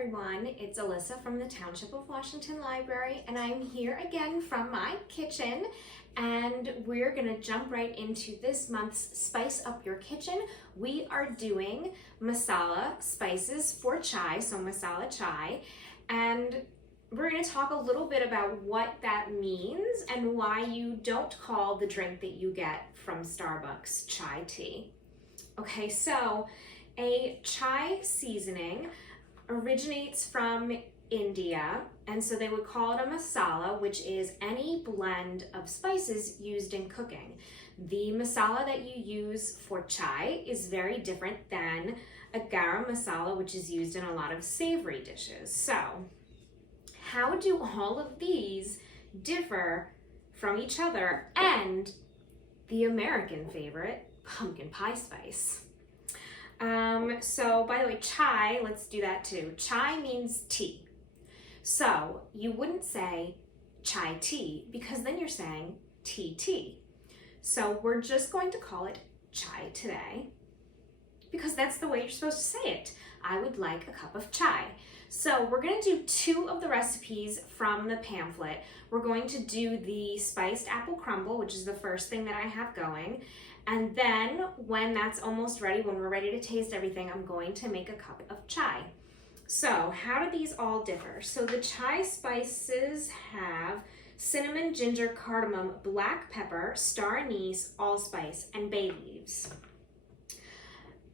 everyone, it's Alyssa from the Township of Washington Library, and I'm here again from my kitchen, and we're gonna jump right into this month's Spice Up Your Kitchen. We are doing masala spices for chai, so masala chai, and we're gonna talk a little bit about what that means and why you don't call the drink that you get from Starbucks chai tea. Okay, so a chai seasoning originates from India, and so they would call it a masala, which is any blend of spices used in cooking. The masala that you use for chai is very different than a garam masala, which is used in a lot of savory dishes. So, how do all of these differ from each other and the American favorite, pumpkin pie spice? So by the way, chai, let's do that too. Chai means tea. So you wouldn't say chai tea because then you're saying tea. So we're just going to call it chai today because that's the way you're supposed to say it. I would like a cup of chai. So we're going to do two of the recipes from the pamphlet. We're going to do the spiced apple crumble, which is the first thing that I have going. And then when that's almost ready, when we're ready to taste everything, I'm going to make a cup of chai. So how do these all differ? So the chai spices have cinnamon, ginger, cardamom, black pepper, star anise, allspice, and bay leaves.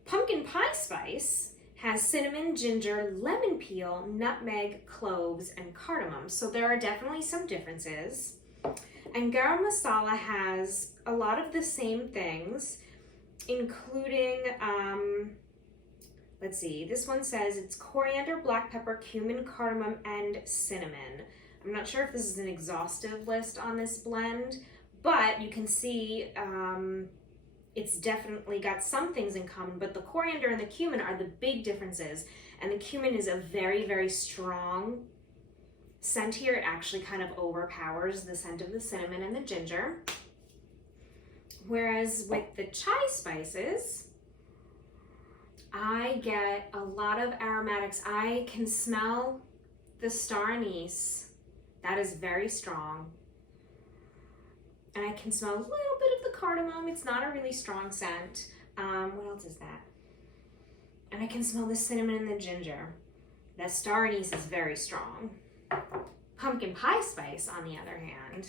Pumpkin pie spice has cinnamon, ginger, lemon peel, nutmeg, cloves, and cardamom. So there are definitely some differences. And garam masala has a lot of the same things, including, let's see, this one says it's coriander, black pepper, cumin, cardamom, and cinnamon. I'm not sure if this is an exhaustive list on this blend, but you can see it's definitely got some things in common, but the coriander and the cumin are the big differences. And the cumin is a very, very strong scent here. It actually kind of overpowers the scent of the cinnamon and the ginger. Whereas with the chai spices, I get a lot of aromatics. I can smell the star anise. That is very strong. And I can smell a little bit of the cardamom. It's not a really strong scent. What else is that? And I can smell the cinnamon and the ginger. That star anise is very strong. Pumpkin pie spice, on the other hand,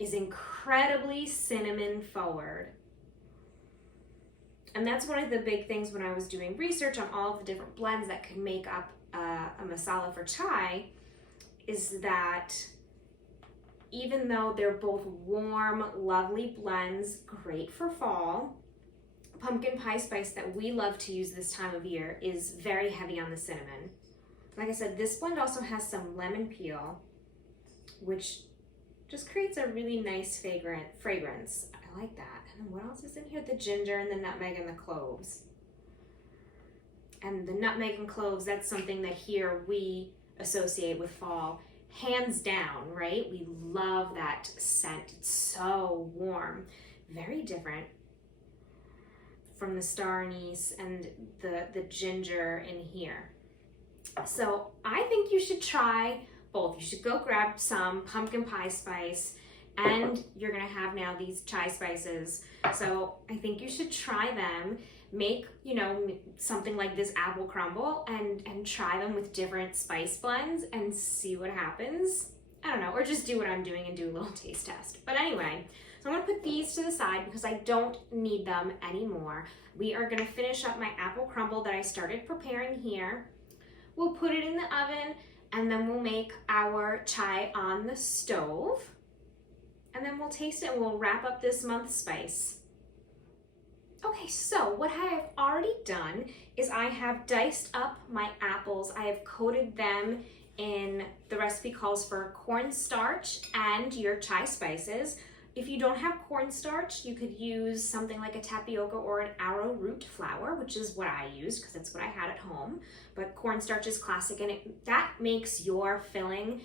is incredibly cinnamon forward. And that's one of the big things when I was doing research on all of the different blends that could make up a masala for chai, is that even though they're both warm, lovely blends, great for fall, pumpkin pie spice that we love to use this time of year is very heavy on the cinnamon. Like I said, this blend also has some lemon peel, which just creates a really nice fragrance. I like that. And then what else is in here? The ginger and the nutmeg and the cloves. And the nutmeg and cloves, that's something that here we associate with fall. Hands down, right? We love that scent. It's so warm. Very different from the star anise and the ginger in here. So I think you should try both. You should go grab some pumpkin pie spice, and you're gonna have now these chai spices. So I think you should try them. Make, something like this apple crumble and try them with different spice blends and see what happens. I don't know, or just do what I'm doing and do a little taste test. But anyway, so I'm gonna put these to the side because I don't need them anymore. We are gonna finish up my apple crumble that I started preparing here. We'll put it in the oven, and then we'll make our chai on the stove, and then we'll taste it and we'll wrap up this month's spice. Okay, so what I have already done is I have diced up my apples. I have coated them in, the recipe calls for cornstarch and your chai spices. If you don't have cornstarch, you could use something like a tapioca or an arrowroot flour, which is what I used because that's what I had at home. But cornstarch is classic, and that makes your filling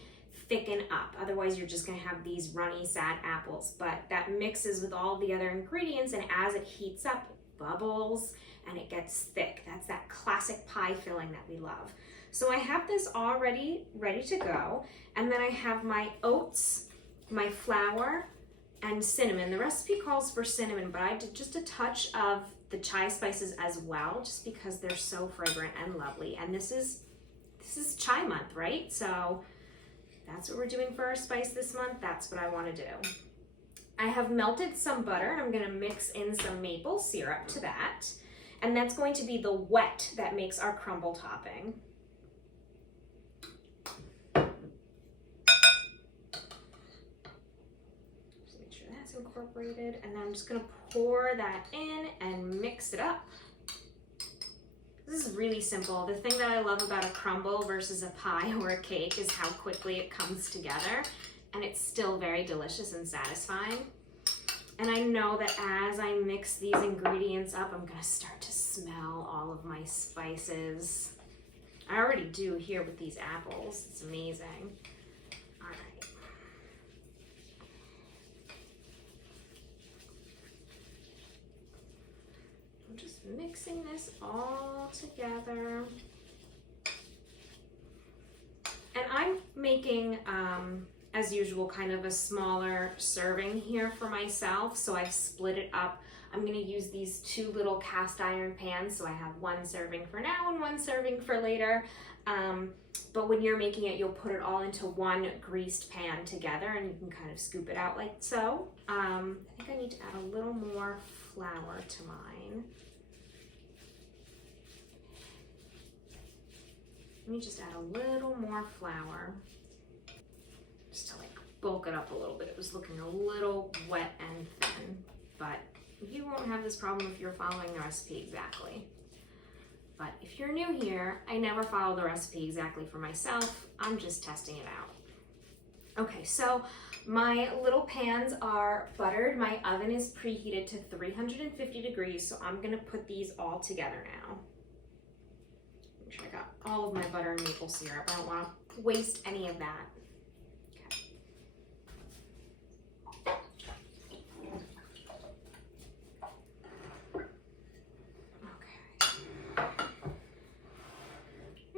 thicken up. Otherwise, you're just gonna have these runny, sad apples. But that mixes with all the other ingredients, and as it heats up, bubbles, and it gets thick. That's that classic pie filling that we love. So I have this already ready to go, and then I have my oats, my flour, and cinnamon. The recipe calls for cinnamon, but I did just a touch of the chai spices as well, just because they're so fragrant and lovely. And this is chai month, right? So that's what we're doing for our spice this month. That's what I want to do. I have melted some butter, and I'm going to mix in some maple syrup to that. And that's going to be the wet that makes our crumble topping. Just make sure that's incorporated. And then I'm just going to pour that in and mix it up. This is really simple. The thing that I love about a crumble versus a pie or a cake is how quickly it comes together, and it's still very delicious and satisfying. And I know that as I mix these ingredients up, I'm gonna start to smell all of my spices. I already do here with these apples. It's amazing. All right. I'm just mixing this all together. And I'm making, as usual, kind of a smaller serving here for myself. So I've split it up. I'm gonna use these 2 little cast iron pans. So I have 1 serving for now and 1 serving for later. But when you're making it, you'll put it all into 1 greased pan together, and you can kind of scoop it out like so. I think I need to add a little more flour to mine. Let me just add a little more flour, just to like bulk it up a little bit. It was looking a little wet and thin, but you won't have this problem if you're following the recipe exactly. But if you're new here, I never follow the recipe exactly for myself. I'm just testing it out. Okay, so my little pans are buttered. My oven is preheated to 350 degrees, so I'm gonna put these all together now. Make sure I got all of my butter and maple syrup. I don't wanna waste any of that.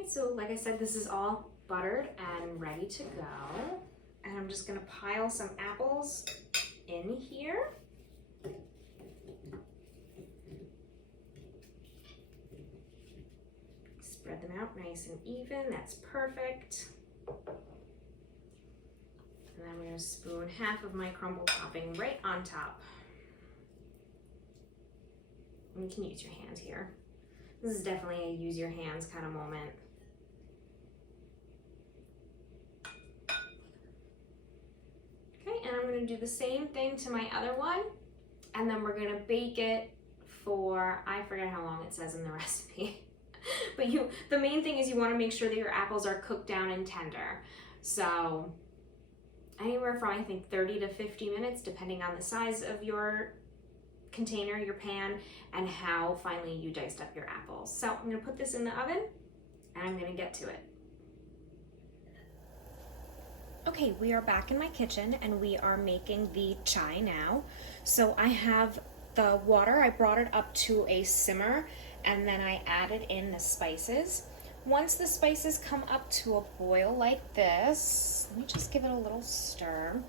So like I said, this is all buttered and ready to go. And I'm just gonna pile some apples in here. Spread them out nice and even, that's perfect. And then I'm gonna spoon half of my crumble topping right on top. And you can use your hands here. This is definitely a use your hands kind of moment. And I'm gonna do the same thing to my other one, and then we're gonna bake it for, I forget how long it says in the recipe, but the main thing is you wanna make sure that your apples are cooked down and tender. So anywhere from, I think, 30 to 50 minutes, depending on the size of your container, your pan, and how finely you diced up your apples. So I'm gonna put this in the oven, and I'm gonna get to it. Okay, we are back in my kitchen and we are making the chai now. So I have the water, I brought it up to a simmer, and then I added in the spices. Once the spices come up to a boil like this, let me just give it a little stir.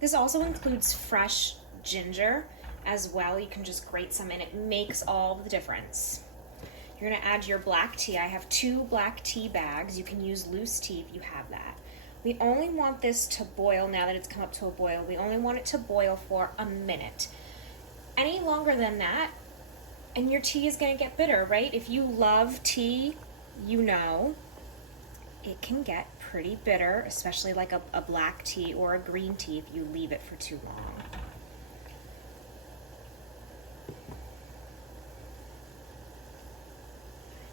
This also includes fresh ginger as well. You can just grate some in, it makes all the difference. You're gonna add your black tea. I have 2 black tea bags. You can use loose tea if you have that. We only want this to boil, now that it's come up to a boil, we only want it to boil for a minute. Any longer than that, and your tea is gonna get bitter, right? If you love tea, you know, it can get pretty bitter, especially like a black tea or a green tea if you leave it for too long.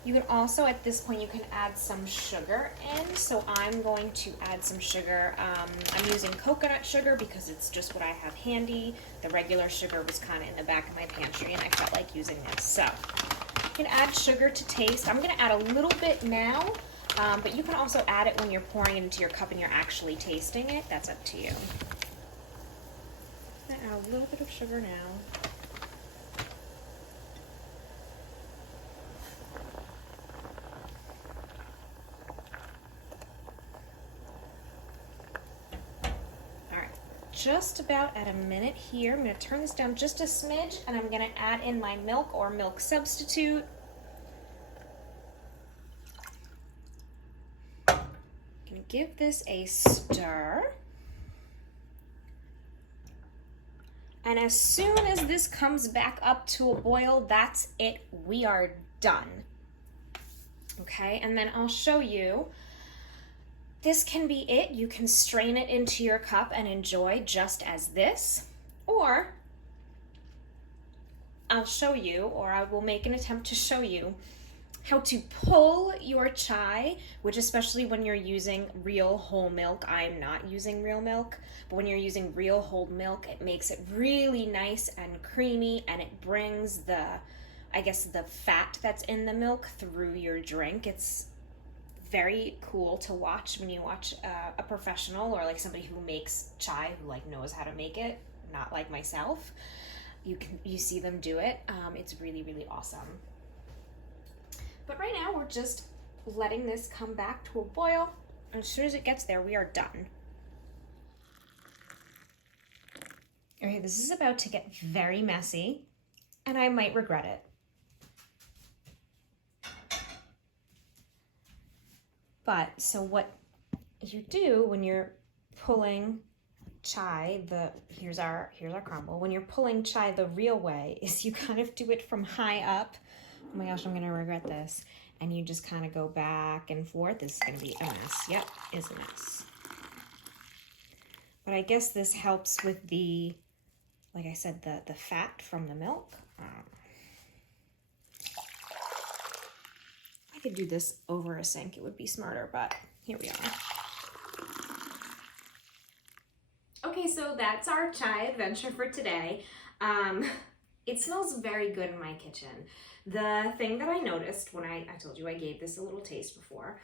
You can also, at this point, you can add some sugar in. So I'm going to add some sugar. I'm using coconut sugar because it's just what I have handy. The regular sugar was kind of in the back of my pantry and I felt like using this. So you can add sugar to taste. I'm gonna add a little bit now, but you can also add it when you're pouring it into your cup and you're actually tasting it. That's up to you. I'm gonna add a little bit of sugar now. just about at a minute here. I'm going to turn this down just a smidge, and I'm going to add in my milk or milk substitute. I'm going to give this a stir. And as soon as this comes back up to a boil, that's it. We are done. Okay, and then I'll show you. This can be it. You can strain it into your cup and enjoy just as this, or I'll show you, or I will make an attempt to show you how to pull your chai, which especially when you're using real whole milk, I'm not using real milk, but when you're using real whole milk, it makes it really nice and creamy, and it brings the, I guess, the fat that's in the milk through your drink. It's very cool to watch when you watch a professional or like somebody who makes chai, who like knows how to make it, not like myself. You see them do it. It's really, really awesome. But right now we're just letting this come back to a boil. And as soon as it gets there, we are done. Okay, this is about to get very messy, and I might regret it. But so what you do when you're pulling chai, here's our crumble. When you're pulling chai the real way is you kind of do it from high up. Oh my gosh, I'm gonna regret this. And you just kind of go back and forth. This is gonna be a mess. Yep, it's a mess. But I guess this helps with the, like I said, the fat from the milk. I could do this over a sink. It would be smarter, but here we are. Okay, so that's our chai adventure for today. It smells very good in my kitchen. The thing that I noticed when I told you I gave this a little taste before,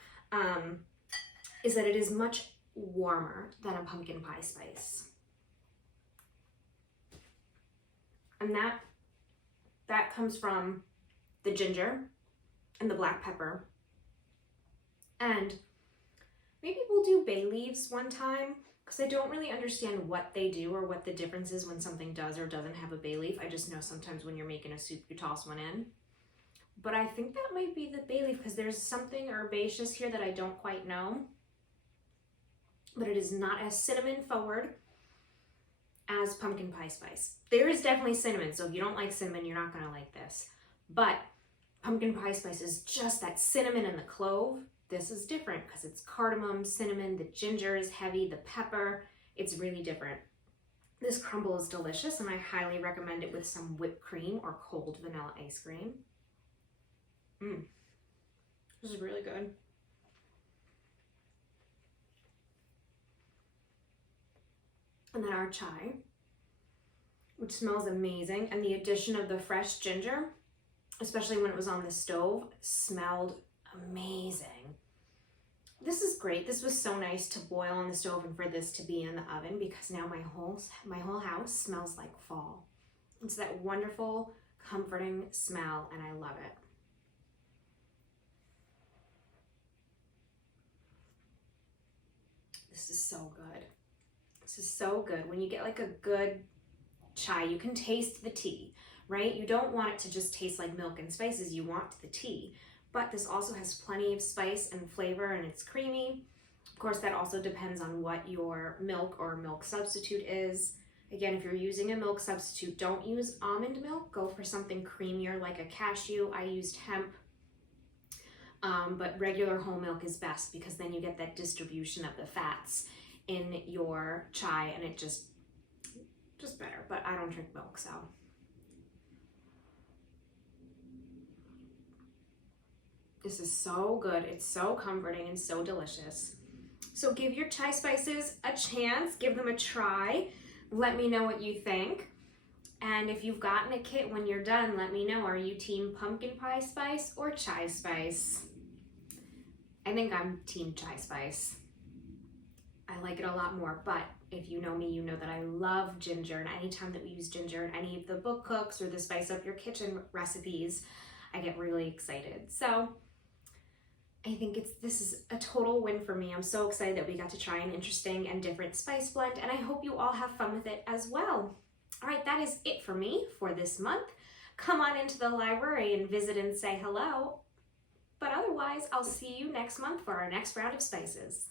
is that it is much warmer than a pumpkin pie spice. And that comes from the ginger and the black pepper. And maybe we'll do bay leaves one time, because I don't really understand what they do or what the difference is when something does or doesn't have a bay leaf. I just know sometimes when you're making a soup, you toss one in. But I think that might be the bay leaf, because there's something herbaceous here that I don't quite know. But it is not as cinnamon forward as pumpkin pie spice. There is definitely cinnamon, so if you don't like cinnamon, you're not gonna like this. But pumpkin pie spice is just that cinnamon and the clove. This is different because it's cardamom, cinnamon, the ginger is heavy, the pepper, it's really different. This crumble is delicious, and I highly recommend it with some whipped cream or cold vanilla ice cream. This is really good. And then our chai, which smells amazing, and the addition of the fresh ginger, especially when it was on the stove, smelled amazing. This is great. This was so nice to boil on the stove and for this to be in the oven, because now my whole house smells like fall. It's that wonderful, comforting smell, and I love it. This is so good. This is so good. When you get like a good chai, you can taste the tea, right? You don't want it to just taste like milk and spices. You want the tea. But this also has plenty of spice and flavor, and it's creamy. Of course, that also depends on what your milk or milk substitute is. Again, if you're using a milk substitute, don't use almond milk. Go for something creamier like a cashew. I used hemp, but regular whole milk is best, because then you get that distribution of the fats in your chai, and it just better. But I don't drink milk, so. This is so good. It's so comforting and so delicious. So give your chai spices a chance. Give them a try. Let me know what you think. And if you've gotten a kit when you're done, let me know. Are you team pumpkin pie spice or chai spice? I think I'm team chai spice. I like it a lot more, but if you know me, you know that I love ginger, and anytime that we use ginger in any of the book cooks or the Spice Up Your Kitchen recipes, I get really excited. So I think this is a total win for me. I'm so excited that we got to try an interesting and different spice blend, and I hope you all have fun with it as well. All right, that is it for me for this month. Come on into the library and visit and say hello. But otherwise, I'll see you next month for our next round of spices.